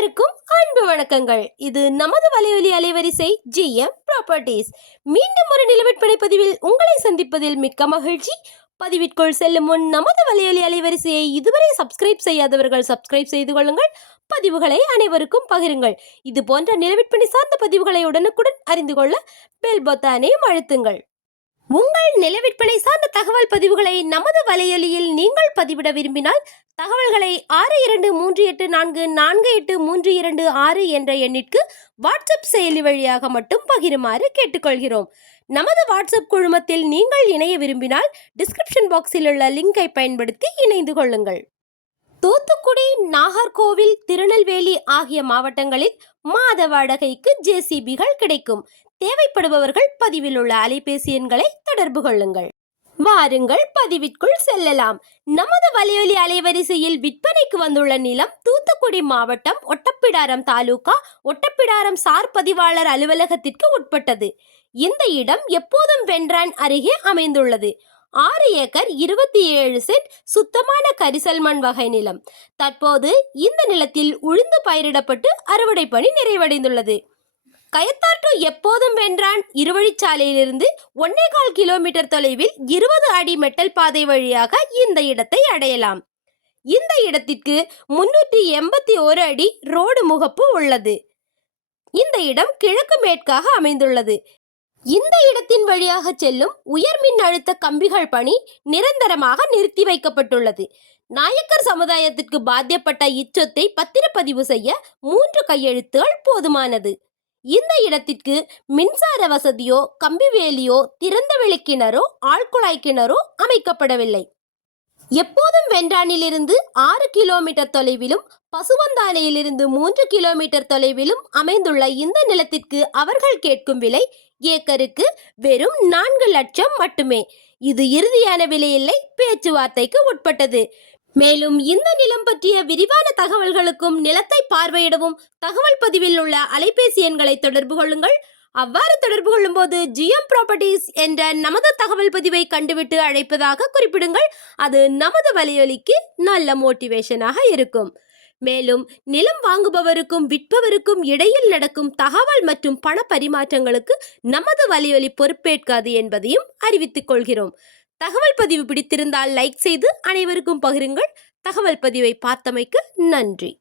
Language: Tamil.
அனைவருக்கும் அன்பு வணக்கங்கள். இது நமது வலையொலி அலைவரிசை ஜிஎம் ப்ராப்பர்ட்டிஸ் மீண்டும் ஒரு நிலவிற்பனை பதிவில் உங்களை சந்திப்பதில் மிக்க மகிழ்ச்சி. பதிவிற்குள் செல்லும் முன் நமது வலையொலி அலைவரிசையை இதுவரை சப்ஸ்கிரைப் செய்யாதவர்கள் சப்ஸ்கிரைப் செய்து கொள்ளுங்கள். பதிவுகளை அனைவருக்கும் பகிருங்கள். இது போன்ற நிலவிற்பனை சார்ந்த பதிவுகளை உடனுக்குடன் அறிந்து கொள்ள பெல் பொத்தானையும் அழுத்துங்கள். உங்கள் நிலவிற்பனை சார்ந்த தகவல் பதிவுகளை நமது வலையொலியில் நீங்கள் பதிவிட விரும்பினால் தகவல்களை ஆறு இரண்டு மூன்று எட்டு நான்கு நான்கு எட்டு மூன்று இரண்டு ஆறு என்ற எண்ணிற்கு வாட்ஸ்அப் செயலி வழியாக மட்டும் பகிருமாறு கேட்டுக்கொள்கிறோம். நமது வாட்ஸ்அப் குழுமத்தில் நீங்கள் இணைய விரும்பினால் டிஸ்கிரிப்ஷன் பாக்ஸில் உள்ள லிங்கை பயன்படுத்தி இணைந்து கொள்ளுங்கள். தூத்துக்குடி நாகர்கோவில் திருநெல்வேலி ஆகிய மாவட்டங்களில் மாத வாடகைக்கு ஜேசிபிகள் கிடைக்கும். தேவைப்படுபவர்கள் பதிவில் உள்ள அலைபேசி எண்களை தொடர்பு கொள்ளுங்கள். வாருங்கள் பதிவிற்குள் செல்லலாம். நமது வலியொலி அலைவரிசையில் விற்பனைக்கு வந்துள்ள நிலம் தூத்துக்குடி மாவட்டம் ஒட்டப்பிடாரம் தாலுகா ஒட்டப்பிடாரம் சார் பதிவாளர் அலுவலகத்திற்கு உட்பட்டது. இந்த இடம் எப்போதும் வென்றான் அருகே அமைந்துள்ளது. ஆறு ஏக்கர் இருபத்தி ஏழு சென்ட் சுத்தமான கரிசல் மண் வகை நிலம். தற்போது இந்த நிலத்தில் உளுந்து பயிரிடப்பட்டு அறுவடை பணி நிறைவடைந்துள்ளது. கயத்தாற்று எப்போதும் வென்றான். இருவழிச்சாலையிலிருந்து ஒன்னே கால் கிலோமீட்டர் தொலைவில் இருபது அடி மெட்டல் பாதை வழியாக இந்த இடத்தை அடையலாம். இந்த இடத்திற்கு முன்னூற்றி எண்பத்தி ஒரு அடி ரோடு முகப்பு உள்ளது. இந்த இடம் கிழக்கு மேற்காக அமைந்துள்ளது. இந்த இடத்தின் வழியாக செல்லும் உயர் மின் அழுத்த கம்பிகள் பணி நிரந்தரமாக நிறுத்தி வைக்கப்பட்டுள்ளது. நாயக்கர் சமுதாயத்திற்கு பாத்தியப்பட்ட இச்சொத்தை பத்திரப்பதிவு செய்ய மூன்று கையெழுத்துகள் போதுமானது. இந்த இடத்திற்கு மின்சார வசதியோ கம்பிவேலியோ திறந்தவெளி கிணறோ ஆழ்குழாய் கிணறோ அமைக்கப்படவில்லை. எப்போதும் வென்றானிலிருந்து ஆறு கிலோமீட்டர் தொலைவிலும் பசுவந்தானையிலிருந்து மூன்று கிலோமீட்டர் தொலைவிலும் அமைந்துள்ள இந்த நிலத்திற்கு அவர்கள் கேட்கும் விலை ஏக்கருக்கு வெறும் நான்கு லட்சம் மட்டுமே. இது இறுதியான விலை இல்லை பேச்சுவார்த்தைக்கு உட்பட்டது. மேலும் இந்த நிலம் பற்றிய விரிவான தகவல்களுக்கும் நிலத்தை பார்வையிடவும் தகவல் பதிவில் உள்ள அலைபேசி எண்களை தொடர்பு கொள்ளுங்கள். அவ்வாறு தொடர்பு கொள்ளும்போது ஜிஎம் ப்ராப்பர்ட்டிஸ் என்ற நமது தகவல் பதிவை கண்டுவிட்டு அழைப்பதாக குறிப்பிடுங்கள். அது நமது வலையொலிக்கு நல்ல மோட்டிவேஷனாக இருக்கும். மேலும் நிலம் வாங்குபவருக்கும் விற்பவருக்கும் இடையில் நடக்கும் தகவல் மற்றும் பண பரிமாற்றங்களுக்கு நமது வலையொலி பொறுப்பேற்காது என்பதையும் அறிவித்துக் கொள்கிறோம். தகவல் பதிவு பிடித்திருந்தால் லைக் செய்து அனைவருக்கும் பகிருங்கள். தகவல் பதிவை பார்த்தமைக்கு நன்றி.